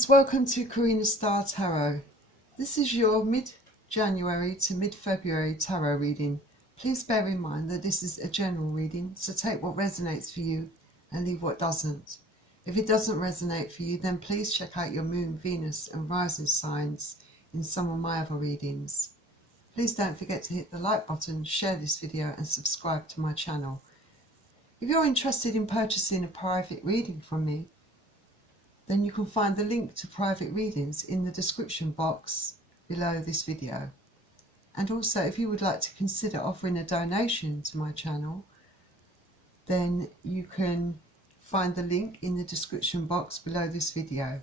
Aries, welcome to Karina Star Tarot. This is your mid-January to mid-February tarot reading. Please bear in mind that this is a general reading, so take what resonates for you and leave what doesn't. If it doesn't resonate for you, then please check out your moon, Venus and rising signs in some of my other readings. Please don't forget to hit the like button, share this video and subscribe to my channel. If you're interested in purchasing a private reading from me, then you can find the link to private readings in the description box below this video. And also, if you would like to consider offering a donation to my channel, then you can find the link in the description box below this video.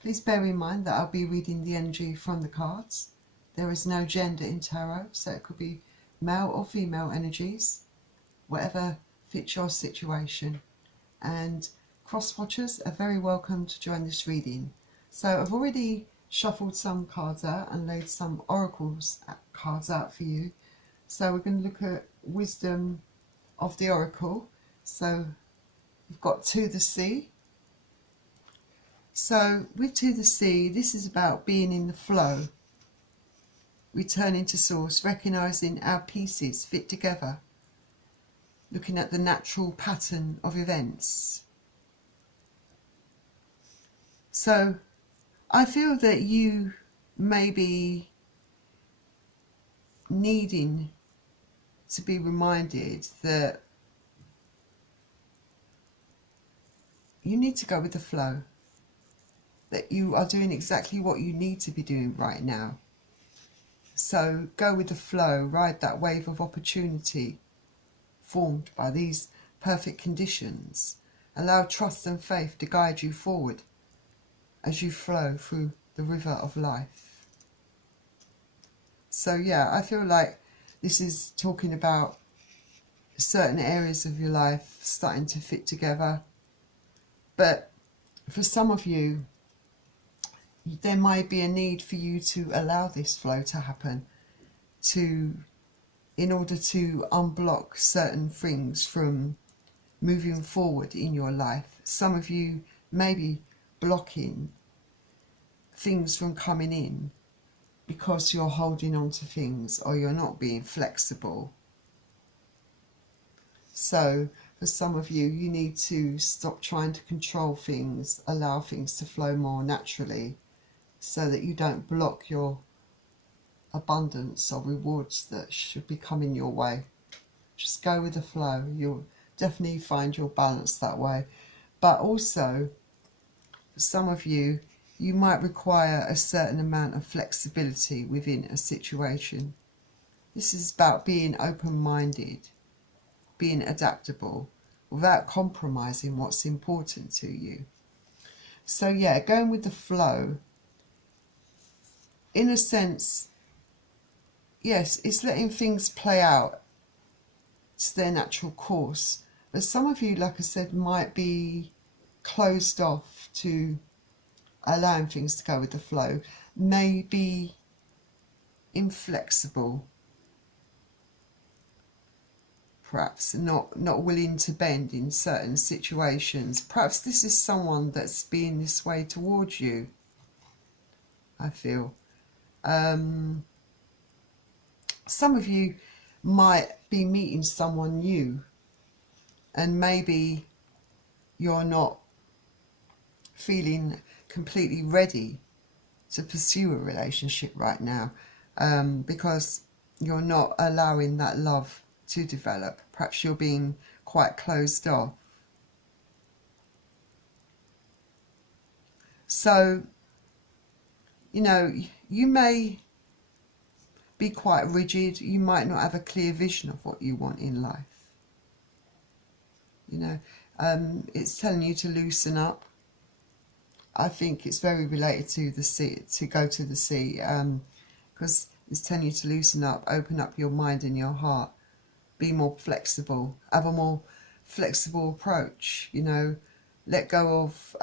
Please bear in mind that I'll be reading the energy from the cards. There is no gender in tarot, so it could be male or female energies, whatever fits your situation. And cross-watchers are very welcome to join this reading. So I've already shuffled some cards out and laid some oracles cards out for you. So we're going to look at wisdom of the oracle. So we've got To the Sea. So with To the Sea, this is about being in the flow, returning to source, recognizing our pieces fit together, looking at the natural pattern of events. So I feel that you may be needing to be reminded that you need to go with the flow, that you are doing exactly what you need to be doing right now. So go with the flow, ride that wave of opportunity formed by these perfect conditions. Allow trust and faith to guide you forward as you flow through the river of life. So yeah, I feel like this is talking about certain areas of your life starting to fit together. But for some of you, there might be a need for you to allow this flow to happen, in order to unblock certain things from moving forward in your life. Some of you may be blocking things from coming in because you're holding on to things or you're not being flexible. So for some of you, you need to stop trying to control things, allow things to flow more naturally so that you don't block your abundance or rewards that should be coming your way. Just go with the flow. You'll definitely find your balance that way. But also, for some of you, you might require a certain amount of flexibility within a situation. This is about being open-minded, being adaptable, without compromising what's important to you. So yeah, going with the flow, in a sense, yes, it's letting things play out to their natural course. But some of you, like I said, might be closed off to allowing things to go with the flow, may be inflexible, perhaps not willing to bend in certain situations. Perhaps this is someone that's being this way towards you, I feel. Some of you might be meeting someone new and maybe you're not feeling completely ready to pursue a relationship right now, because you're not allowing that love to develop. Perhaps you're being quite closed off. So, you know, you may be quite rigid. You might not have a clear vision of what you want in life. You know, it's telling you to loosen up. I think it's very related to the sea, to go to the sea, because it's telling you to loosen up, open up your mind and your heart, be more flexible, have a more flexible approach, you know, let go of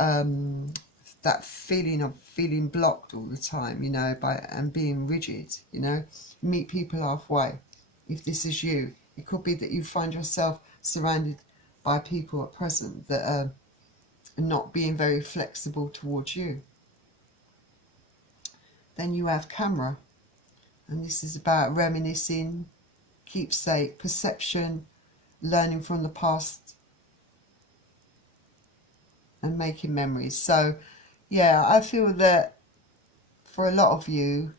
that feeling of feeling blocked all the time, you know, and being rigid, you know. Meet people halfway. If this is you, it could be that you find yourself surrounded by people at present that are not being very flexible towards you. Then you have camera, and this is about reminiscing, keepsake, perception, learning from the past and making memories. So yeah, I feel that for a lot of you,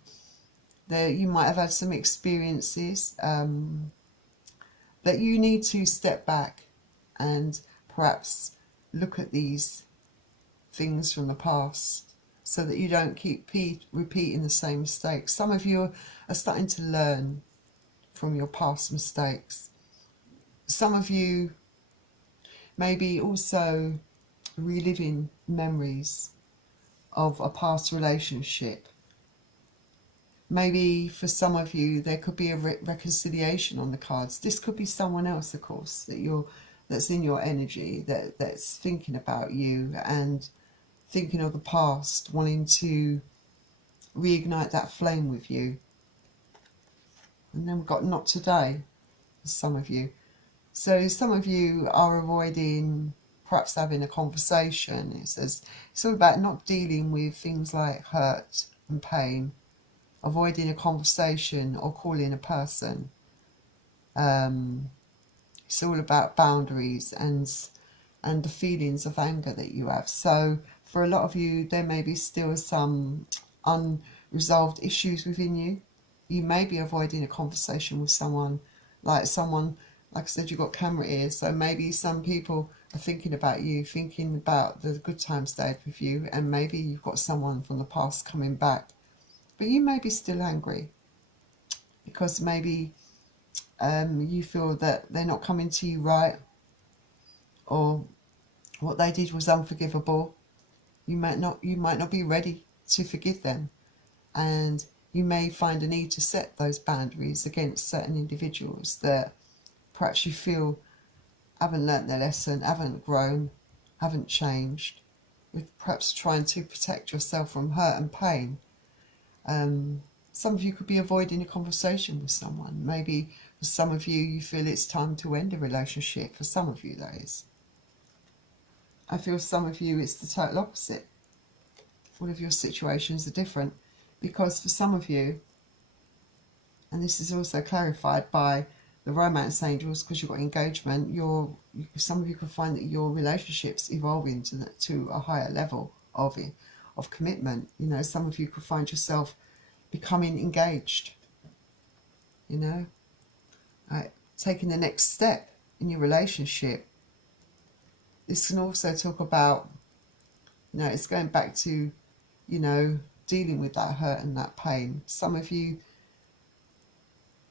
that you might have had some experiences that you need to step back and perhaps look at these things from the past so that you don't keep repeating the same mistakes. Some of you are starting to learn from your past mistakes. Some of you maybe also reliving memories of a past relationship. Maybe for some of you there could be a reconciliation on the cards. This could be someone else, of course, that's in your energy, that's thinking about you and thinking of the past, wanting to reignite that flame with you. And then we've got not today for some of you. So some of you are avoiding perhaps having a conversation. It says it's all about not dealing with things like hurt and pain, avoiding a conversation or calling a person. It's all about boundaries and the feelings of anger that you have. So for a lot of you, there may be still some unresolved issues within you. You may be avoiding a conversation with someone, like I said, you've got camera ears, so maybe some people are thinking about you, thinking about the good times they had with you, and maybe you've got someone from the past coming back. But you may be still angry because maybe you feel that they're not coming to you right, or what they did was unforgivable. You might not be ready to forgive them, and you may find a need to set those boundaries against certain individuals that perhaps you feel haven't learnt their lesson, haven't grown, haven't changed, with perhaps trying to protect yourself from hurt and pain. Some of you could be avoiding a conversation with someone. Maybe for some of you, you feel it's time to end a relationship. For some of you, that is. I feel some of you, it's the total opposite. All of your situations are different, because for some of you, and this is also clarified by the romance angels, because you've got engagement, some of you can find that your relationship's evolving to a higher level of commitment. You know, some of you could find yourself becoming engaged, you know, taking the next step in your relationship. This can also talk about, you know, it's going back to, you know, dealing with that hurt and that pain. Some of you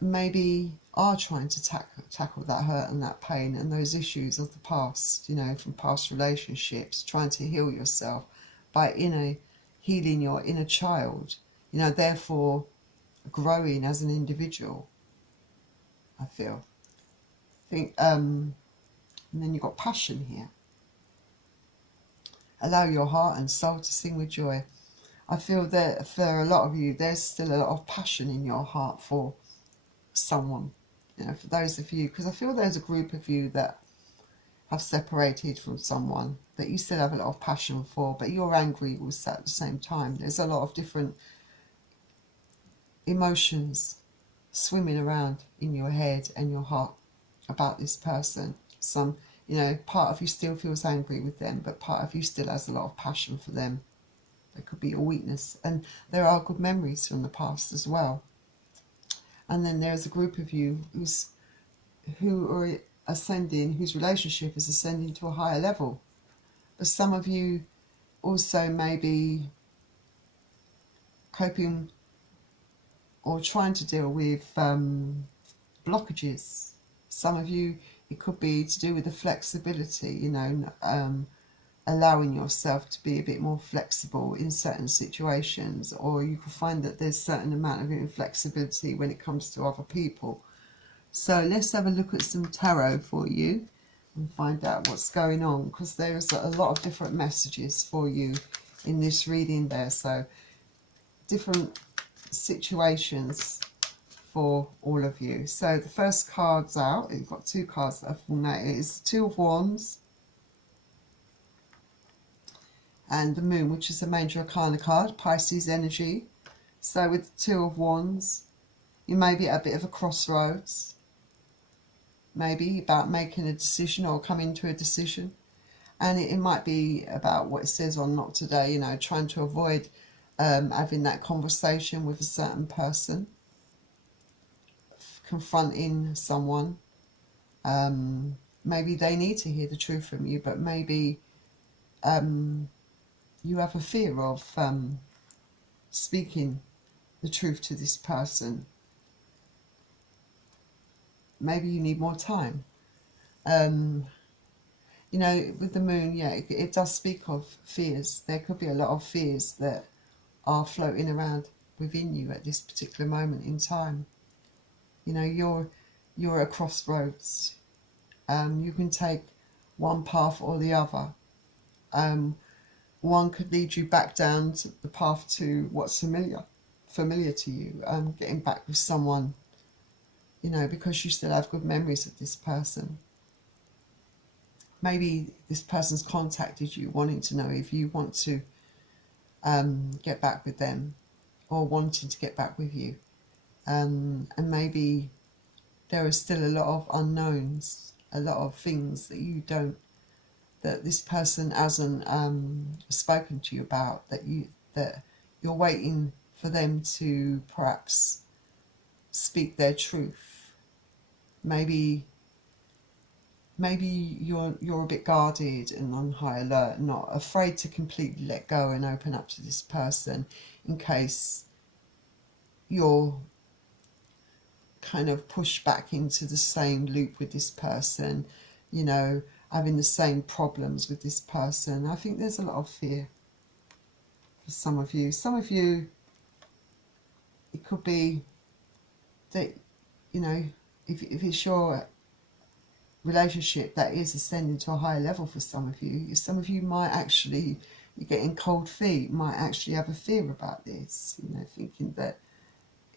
maybe are trying to tackle that hurt and that pain and those issues of the past, you know, from past relationships, trying to heal yourself by healing your inner child, you know, therefore growing as an individual, I think, and then you've got passion here. Allow your heart and soul to sing with joy. I feel that for a lot of you, there's still a lot of passion in your heart for someone. You know, for those of you, because I feel there's a group of you that have separated from someone that you still have a lot of passion for, but you're angry also at the same time. There's a lot of different emotions swimming around in your head and your heart about this person. Some, you know, part of you still feels angry with them, but part of you still has a lot of passion for them. There could be a weakness, and there are good memories from the past as well. And then there's a group of you who are ascending, whose relationship is ascending to a higher level. But some of you also may be coping or trying to deal with blockages. Some of you, it could be to do with the flexibility, you know, allowing yourself to be a bit more flexible in certain situations, or you can find that there's a certain amount of inflexibility when it comes to other people. So let's have a look at some tarot for you and find out what's going on, because there's a lot of different messages for you in this reading there. So different situations for all of you. So the first card's out. You've got two cards that are fallen out. It's Two of Wands and the Moon, which is a major arcana card, Pisces energy. So with the Two of Wands, you may be at a bit of a crossroads, maybe about making a decision or coming to a decision. And it might be about what it says on Not Today, you know, trying to avoid having that conversation with a certain person, confronting someone. Maybe they need to hear the truth from you, but maybe you have a fear of speaking the truth to this person. Maybe you need more time. You know, with the moon, yeah, it does speak of fears. There could be a lot of fears that are floating around within you at this particular moment in time. You know, you're at a crossroads. You can take one path or the other. One could lead you back down to the path to what's familiar to you. Getting back with someone, you know, because you still have good memories of this person. Maybe this person's contacted you wanting to know if you want to get back with them, or wanting to get back with you. And maybe there are still a lot of unknowns, a lot of things that this person hasn't spoken to you about, that you're waiting for them to perhaps speak their truth. Maybe you're a bit guarded and on high alert, not afraid to completely let go and open up to this person, in case you're kind of pushed back into the same loop with this person, you know, having the same problems with this person. I think there's a lot of fear for some of you. Some of you, it could be that, you know, if it's your relationship that is ascending to a higher level for some of you might actually, you're getting cold feet, might actually have a fear about this, you know, thinking that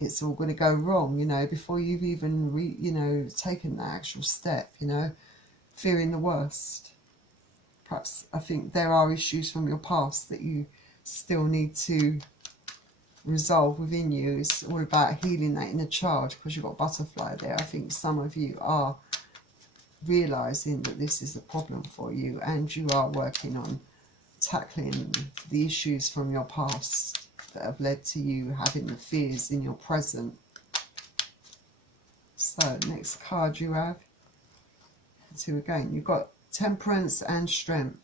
it's all going to go wrong, you know, before you've even taken that actual step, you know, fearing the worst. Perhaps, I think there are issues from your past that you still need to resolve within you. It's all about healing that inner child, because you've got butterfly there. I think some of you are realizing that this is a problem for you, and you are working on tackling the issues from your past that have led to you having the fears in your present. So next card you have, so again you've got Temperance and Strength.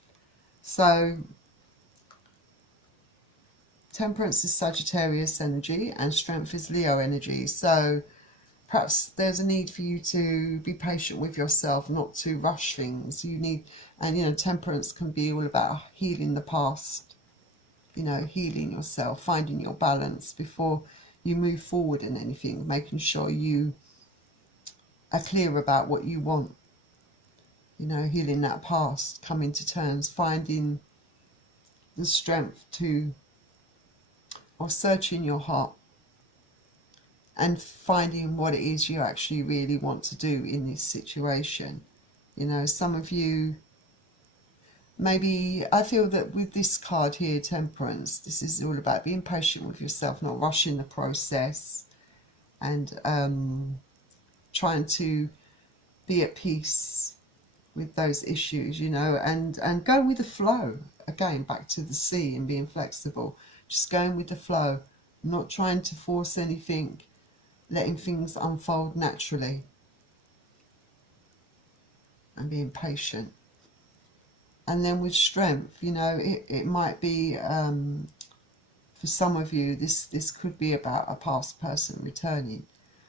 So Temperance is Sagittarius energy and Strength is Leo energy. So perhaps there's a need for you to be patient with yourself, not to rush things. You need, and you know, Temperance can be all about healing the past, you know, healing yourself, finding your balance before you move forward in anything, making sure you are clear about what you want, you know, healing that past, coming to terms, finding the strength to, or searching your heart and finding what it is you actually really want to do in this situation. You know, some of you, maybe, I feel that with this card here, Temperance, this is all about being patient with yourself, not rushing the process, and trying to be at peace with those issues, you know, and go with the flow. Again, back to the sea and being flexible, just going with the flow, not trying to force anything, letting things unfold naturally and being patient. And then with Strength, you know, it might be, for some of you, this could be about a past person returning,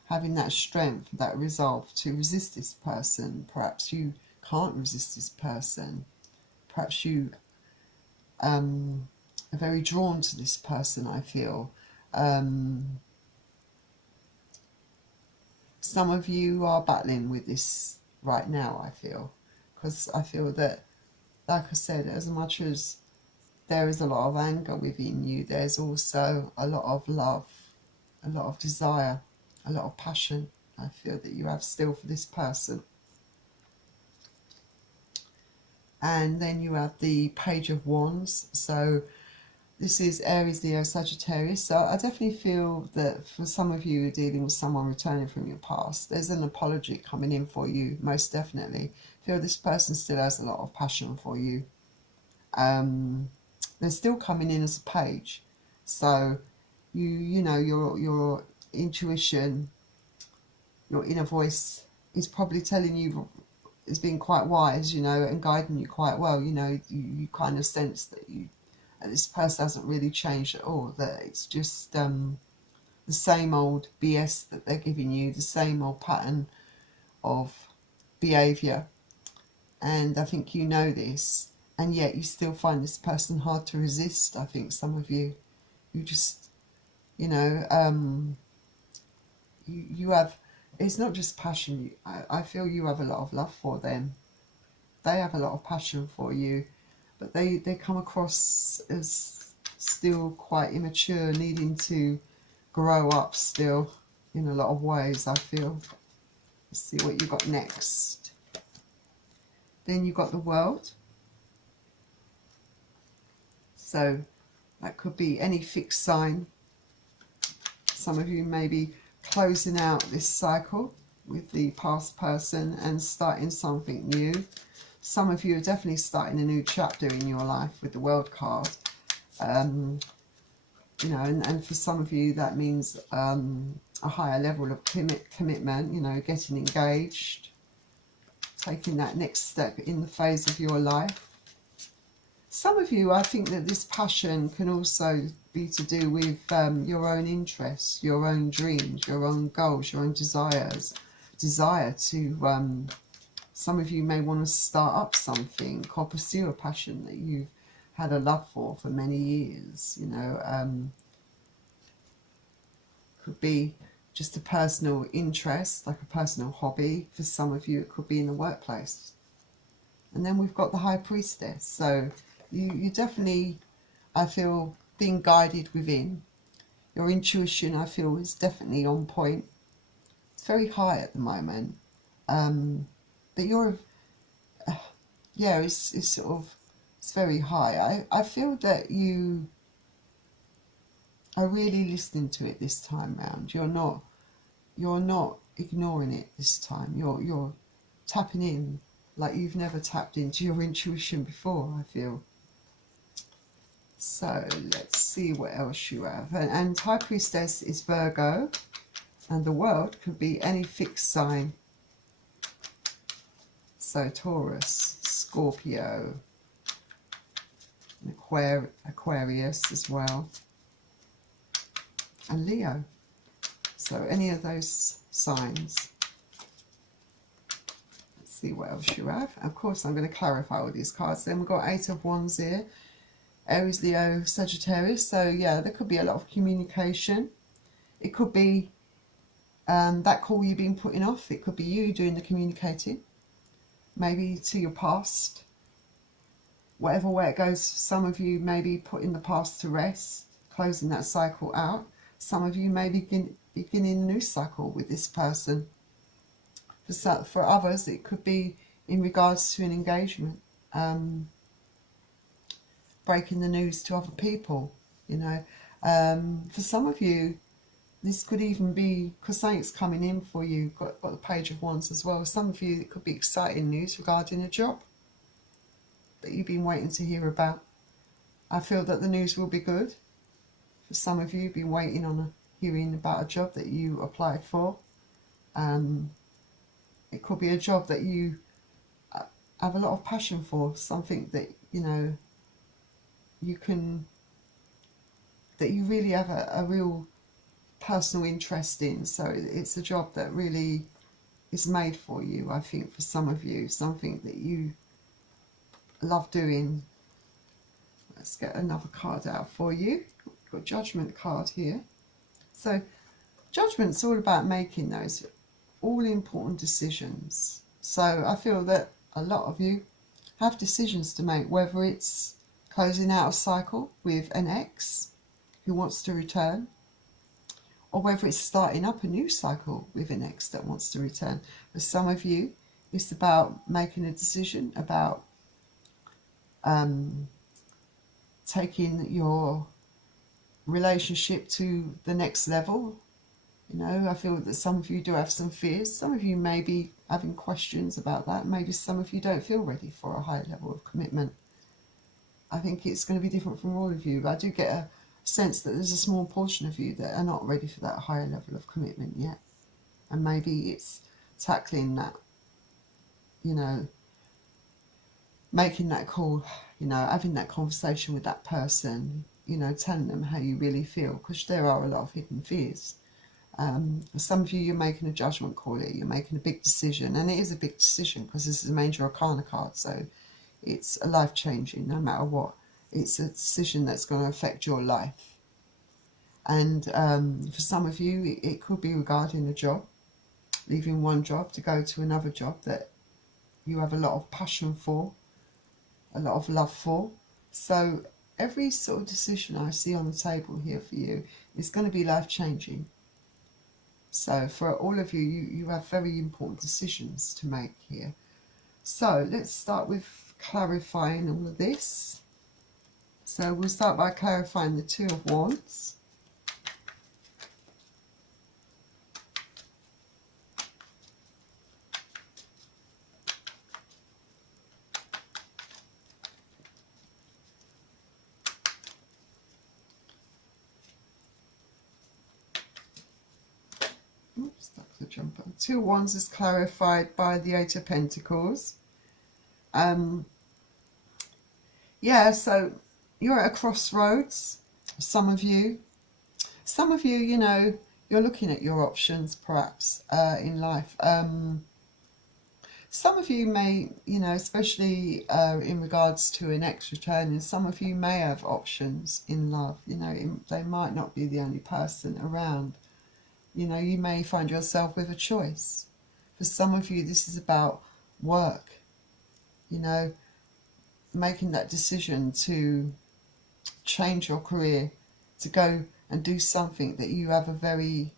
having that strength, that resolve to resist this person. Perhaps you can't resist this person. Perhaps you are very drawn to this person, I feel. Some of you are battling with this right now, I feel, because I feel that, like I said, as much as there is a lot of anger within you, there's also a lot of love, a lot of desire, a lot of passion, I feel, that you have still for this person. And then you have the Page of Wands. So This is Aries, Leo, Sagittarius. So I definitely feel that for some of you who are dealing with someone returning from your past, there's an apology coming in for you, most definitely. I feel this person still has a lot of passion for you. They're still coming in as a page. So you know, your intuition, your inner voice is probably telling you, is being quite wise, you know, and guiding you quite well. You know, you kind of sense that this person hasn't really changed at all, that it's just the same old BS that they're giving you, the same old pattern of behaviour. And I think you know this, and yet you still find this person hard to resist. I think some of you just, you know, you have, it's not just passion. I feel you have a lot of love for them. They have a lot of passion for you, but they come across as still quite immature, needing to grow up still in a lot of ways, I feel. Let's see what you got next. Then you got the World. So that could be any fixed sign. Some of you may be closing out this cycle with the past person and starting something new. Some of you are definitely starting a new chapter in your life with the World card. You know, and for some of you that means a higher level of commitment, you know, getting engaged, taking that next step in the phase of your life. Some of you, I think that this passion can also be to do with your own interests, your own dreams, your own goals, your own desires. Desire to, some of you may want to start up something or pursue a passion that you've had a love for many years, you know. Could be just a personal interest, like a personal hobby. For some of you, it could be in the workplace. And then we've got the High Priestess. So you definitely, I feel, being guided within. Your intuition, I feel, is definitely on point. It's very high at the moment. But you're, yeah, it's sort of, it's very high. I feel that you are really listening to it this time round. You're not ignoring it this time. You're tapping in like you've never tapped into your intuition before, I feel. So let's see what else you have. And High Priestess is Virgo, and the World could be any fixed sign. So Taurus, Scorpio, and Aquarius as well, and Leo. So any of those signs. Let's see what else you have. Of course, I'm going to clarify all these cards. Then we've got 8 of Wands here. Aries, Leo, Sagittarius. So yeah, there could be a lot of communication. It could be that call you've been putting off. It could be you doing the communicating. Maybe to your past. Whatever way it goes, some of you may be putting the past to rest, closing that cycle out. Some of you may be beginning a new cycle with this person. For others, it could be in regards to an engagement. Breaking the news to other people, you know. For some of you, this could even be because something's coming in for you. Got the Page of Wands as well. Some of you, it could be exciting news regarding a job that you've been waiting to hear about. I feel that the news will be good. For some of you, you've been waiting on hearing about a job that you applied for. It could be a job that you have a lot of passion for, something that, you know, that you really have a real personal interest in. So it's a job that really is made for you, I think, for some of you, something that you love doing. Let's get another card out for you. We've got Judgment card here. So Judgment's all about making those all important decisions. So I feel that a lot of you have decisions to make, whether it's closing out a cycle with an ex who wants to return, or whether it's starting up a new cycle with an ex that wants to return. For some of you, it's about making a decision about taking your relationship to the next level. You know, I feel that some of you do have some fears. Some of you may be having questions about that. Maybe some of you don't feel ready for a high level of commitment. I think it's going to be different from all of you. I do get a sense that there's a small portion of you that are not ready for that higher level of commitment yet. And maybe it's tackling that, you know, making that call, you know, having that conversation with that person, you know, telling them how you really feel, because there are a lot of hidden fears. Some of you, you're making a judgment call here, you're making a big decision, and it is a big decision because this is a major arcana card, so it's a life-changing no matter what. It's a decision that's going to affect your life. And for some of you, it could be regarding a job, leaving one job to go to another job that you have a lot of passion for, a lot of love for. So every sort of decision I see on the table here for you is going to be life-changing. So for all of you, you have very important decisions to make here. So let's start with clarifying all of this. So we'll start by clarifying the Two of Wands. Oops, that's the jumper. Two of Wands is clarified by the Eight of Pentacles. Yeah, so you're at a crossroads. Some of you, you know, you're looking at your options perhaps in life. Some of you may, you know, especially in regards to an ex returning, some of you may have options in love. You know, they might not be the only person around. You know, you may find yourself with a choice. For some of you, this is about work, you know, making that decision to change your career, to go and do something that you have a very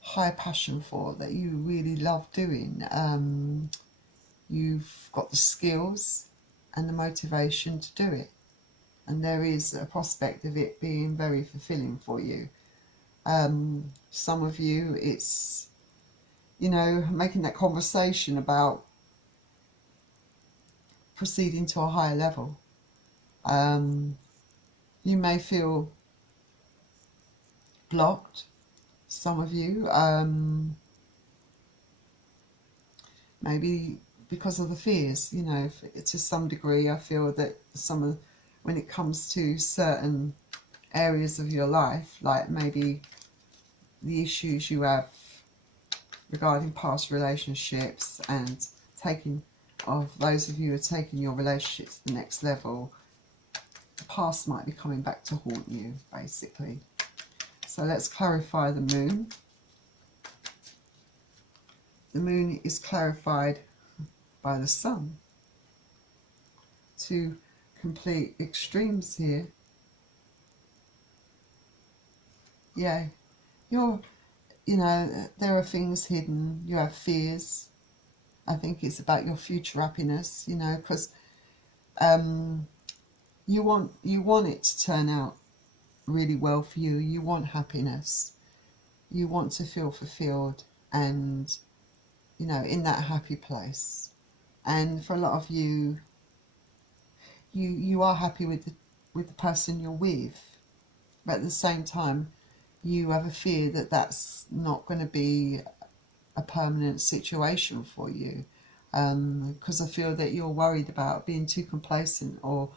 high passion for, that you really love doing. You've got the skills and the motivation to do it. And there is a prospect of it being very fulfilling for you. Some of you, it's, you know, making that conversation about proceeding to a higher level. You may feel blocked, some of you, maybe because of the fears, you know, to some degree. I feel that when it comes to certain areas of your life, like maybe the issues you have regarding past relationships, and those of you who are taking your relationship to the next level, the past might be coming back to haunt you, basically. So let's clarify the moon. The moon is clarified by the sun. Two complete extremes here. Yeah, you know, there are things hidden. You have fears. I think it's about your future happiness, you know, because you want it to turn out really well for you. You want happiness. You want to feel fulfilled and, you know, in that happy place. And for a lot of you, you are happy with the person you're with, but at the same time, you have a fear that that's not going to be a permanent situation for you, because I feel that you're worried about being too complacent or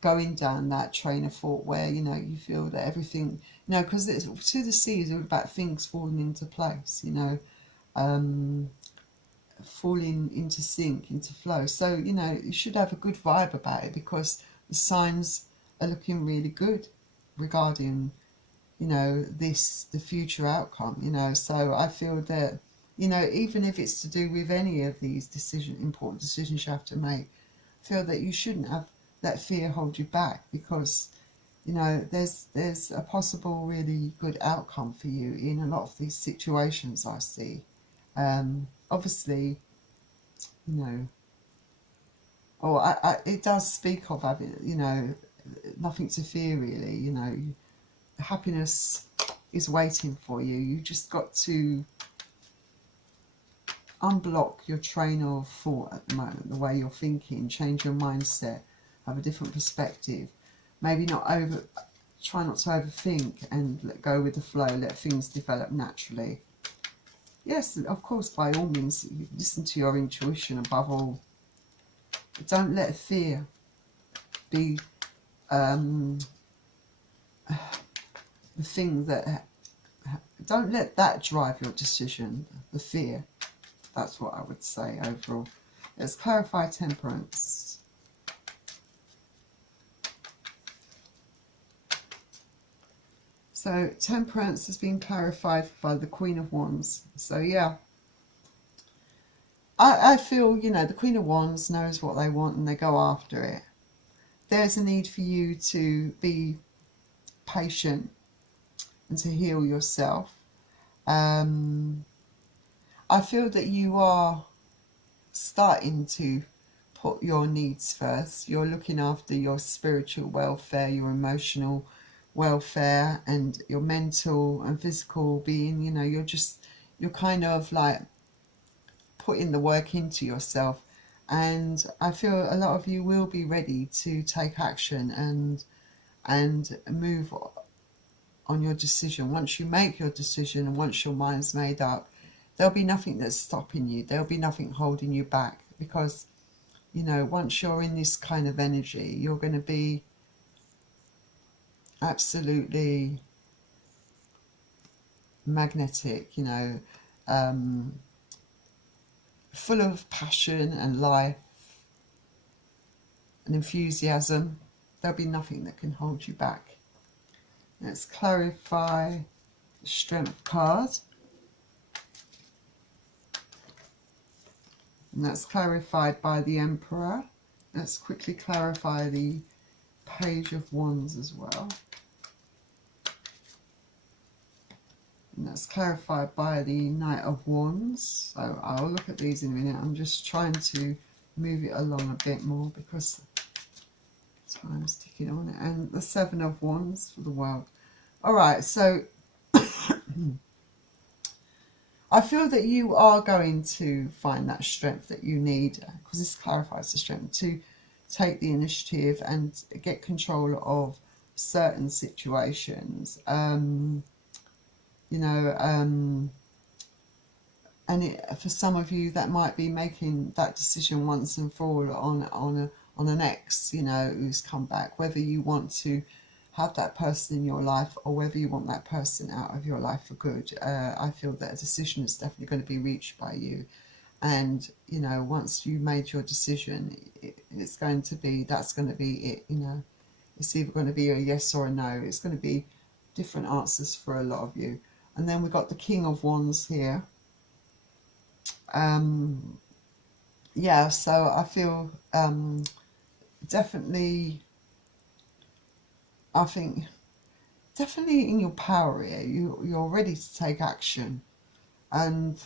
going down that train of thought where, you know, you feel that everything, you know, because to the sea is all about things falling into place, you know, falling into sync, into flow. So, you know, you should have a good vibe about it, because the signs are looking really good regarding, you know, the future outcome, you know. So I feel that, you know, even if it's to do with any of these important decisions you have to make, I feel that you shouldn't have that fear hold you back, because, you know, there's a possible really good outcome for you in a lot of these situations I see. Obviously, you know, it does speak of having, you know, nothing to fear really, you know. Happiness is waiting for you. You just got to unblock your train of thought at the moment, the way you're thinking, change your mindset, have a different perspective. Maybe try not to overthink and let go with the flow, let things develop naturally. Yes, of course, by all means, listen to your intuition above all. But don't let fear be the thing that, don't let that drive your decision, the fear. That's what I would say overall. Let's clarify temperance. So temperance has been clarified by the Queen of Wands. So yeah, I feel, you know, the Queen of Wands knows what they want and they go after it. There's a need for you to be patient and to heal yourself. I feel that you are starting to put your needs first. You're looking after your spiritual welfare, your emotional welfare, and your mental and physical being. You know, you're kind of like putting the work into yourself. And I feel a lot of you will be ready to take action and move on your decision. Once you make your decision and once your mind's made up, there'll be nothing that's stopping you. There'll be nothing holding you back, because, you know, once you're in this kind of energy, you're going to be absolutely magnetic, you know, full of passion and life and enthusiasm. There'll be nothing that can hold you back. Let's clarify the Strength card. And that's clarified by the Emperor. Let's quickly clarify the Page of Wands as well. And that's clarified by the Knight of Wands. So I'll look at these in a minute. I'm just trying to move it along a bit more because time's ticking on. And the Seven of Wands for the World. Alright, so I feel that you are going to find that strength that you need, because this clarifies the strength, to take the initiative and get control of certain situations. You know, and for some of you that might be making that decision once and for all on an ex, you know, who's come back, whether you want to have that person in your life or whether you want that person out of your life for good. I feel that a decision is definitely going to be reached by you, and you know, once you made your decision, that's going to be it. You know, it's either going to be a yes or a no. It's going to be different answers for a lot of you. And then we've got the King of Wands here. Yeah, so I feel definitely, I think definitely in your power here. You're ready to take action, and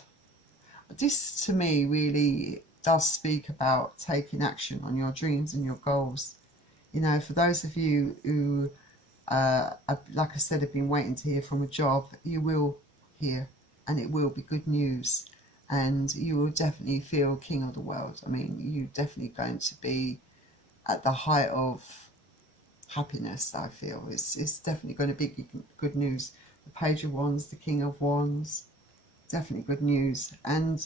this to me really does speak about taking action on your dreams and your goals. You know, for those of you who like I said, have been waiting to hear from a job, you will hear, and it will be good news, and you will definitely feel king of the world. I mean, you're definitely going to be at the height of happiness. I feel it's definitely going to be good news. The Page of Wands, the King of Wands, definitely good news. And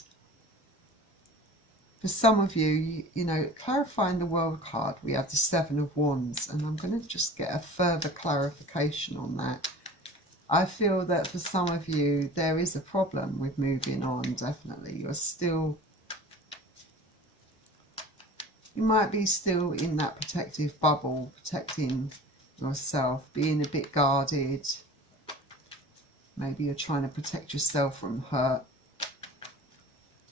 for some of you, you know, clarifying the World card, we have the Seven of Wands, and I'm going to just get a further clarification on that. I feel that for some of you, there is a problem with moving on, definitely. You might be still in that protective bubble, protecting yourself, being a bit guarded. Maybe you're trying to protect yourself from hurt.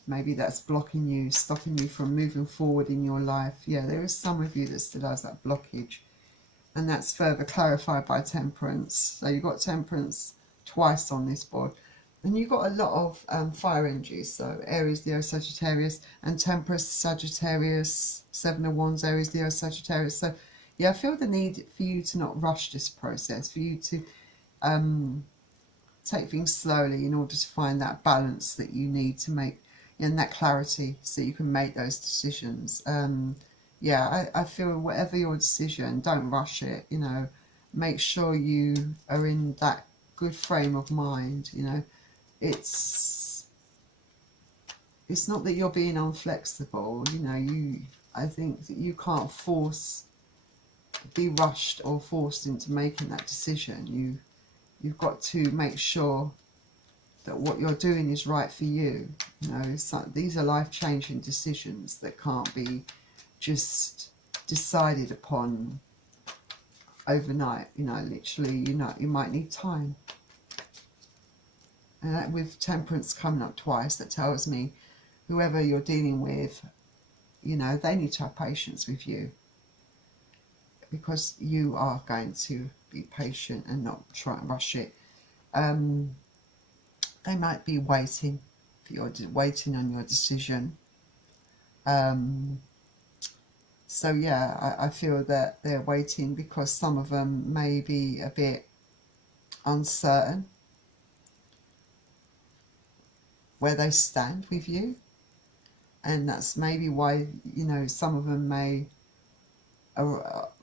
Maybe that's blocking you, stopping you from moving forward in your life. Yeah, there is some of you that still has that blockage. And that's further clarified by Temperance. So you've got Temperance twice on this board. And you've got a lot of fire energies. So Aries, Leo, Sagittarius, and Temperance, Sagittarius, Seven of Wands, Aries, Leo, Sagittarius. So yeah, I feel the need for you to not rush this process, for you to take things slowly in order to find that balance that you need to make, and that clarity so you can make those decisions. Yeah, I feel whatever your decision, don't rush it, you know, make sure you are in that good frame of mind, you know. It's not that you're being unflexible, you know, I think that you can't be rushed or forced into making that decision. You've got to make sure that what you're doing is right for you. You know, these are life-changing decisions that can't be just decided upon overnight. You know, literally, you might need time. And with Temperance coming up twice, that tells me whoever you're dealing with, you know, they need to have patience with you, because you are going to be patient and not try and rush it. They might be waiting on your decision. So yeah, I feel that they're waiting because some of them may be a bit uncertain where they stand with you, and that's maybe why, you know, some of them may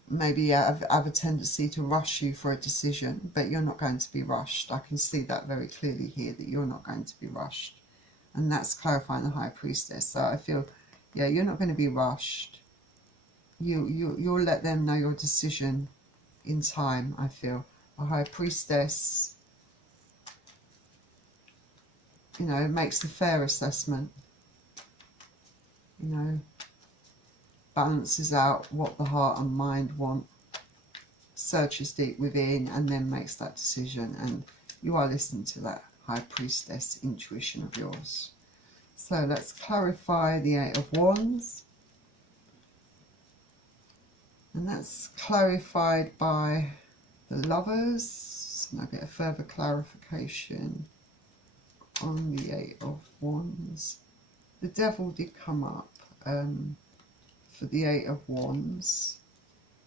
maybe have a tendency to rush you for a decision, but you're not going to be rushed. I can see that very clearly here, that you're not going to be rushed, and that's clarifying the High Priestess. So I feel, yeah, you're not going to be rushed. You'll let them know your decision in time. I feel a High Priestess, you know, makes a fair assessment, you know, balances out what the heart and mind want, searches deep within, and then makes that decision. And you are listening to that High Priestess intuition of yours. So let's clarify the Eight of Wands. And that's clarified by the Lovers. And I get a further clarification on the Eight of Wands. The Devil did come up for the Eight of Wands,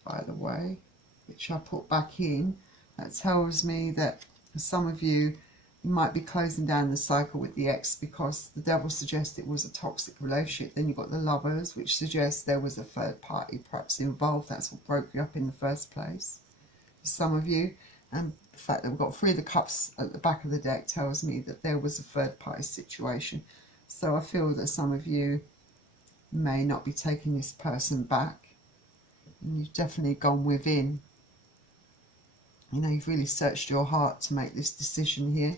by the way, which I put back in. That tells me that for some of you, you might be closing down the cycle with the ex because the Devil suggests it was a toxic relationship. Then you've got the Lovers, which suggests there was a third party perhaps involved. That's what broke you up in the first place for some of you. And the fact that we've got Three of the Cups at the back of the deck tells me that there was a third party situation. So I feel that some of you may not be taking this person back. And you've definitely gone within. You know, you've really searched your heart to make this decision here.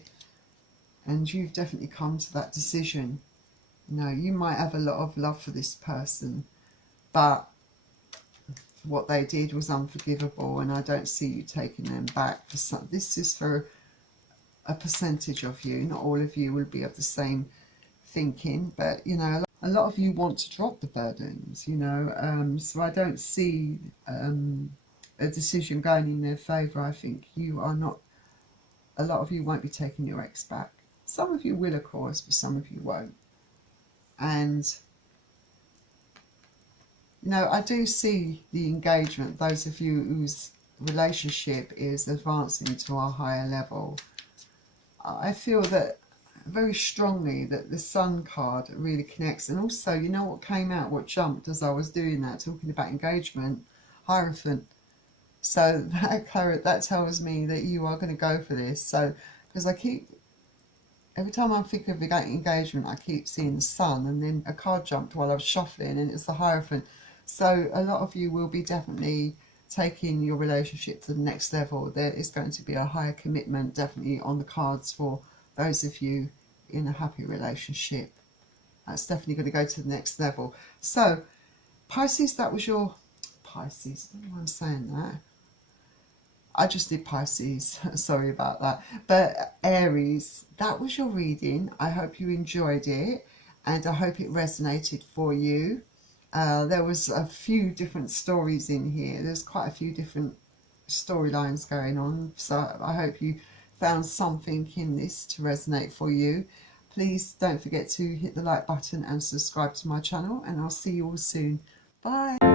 And you've definitely come to that decision. You know, you might have a lot of love for this person, but what they did was unforgivable, and I don't see you taking them back. This is for a percentage of you. Not all of you will be of the same thinking, but, you know, a lot of you want to drop the burdens, you know, so I don't see a decision going in their favour. I think you are not, a lot of you won't be taking your ex back. Some of you will, of course, but some of you won't. And, you know, I do see the engagement, those of you whose relationship is advancing to a higher level. I feel that very strongly that the Sun card really connects. And also, you know what came out, what jumped as I was doing that, talking about engagement? Hierophant. So that tells me that you are going to go for this. So, because every time I think of engagement, I keep seeing the Sun, and then a card jumped while I was shuffling, and it's the Hierophant. So a lot of you will be definitely taking your relationship to the next level. There is going to be a higher commitment definitely on the cards for those of you in a happy relationship. That's definitely going to go to the next level. So Pisces, that was your Pisces. I don't know why I'm saying that. I just did Pisces. Sorry about that. But Aries, that was your reading. I hope you enjoyed it, and I hope it resonated for you. There was a few different stories in here. There's quite a few different storylines going on. So I hope you found something in this to resonate for you. Please don't forget to hit the like button and subscribe to my channel, and I'll see you all soon. Bye.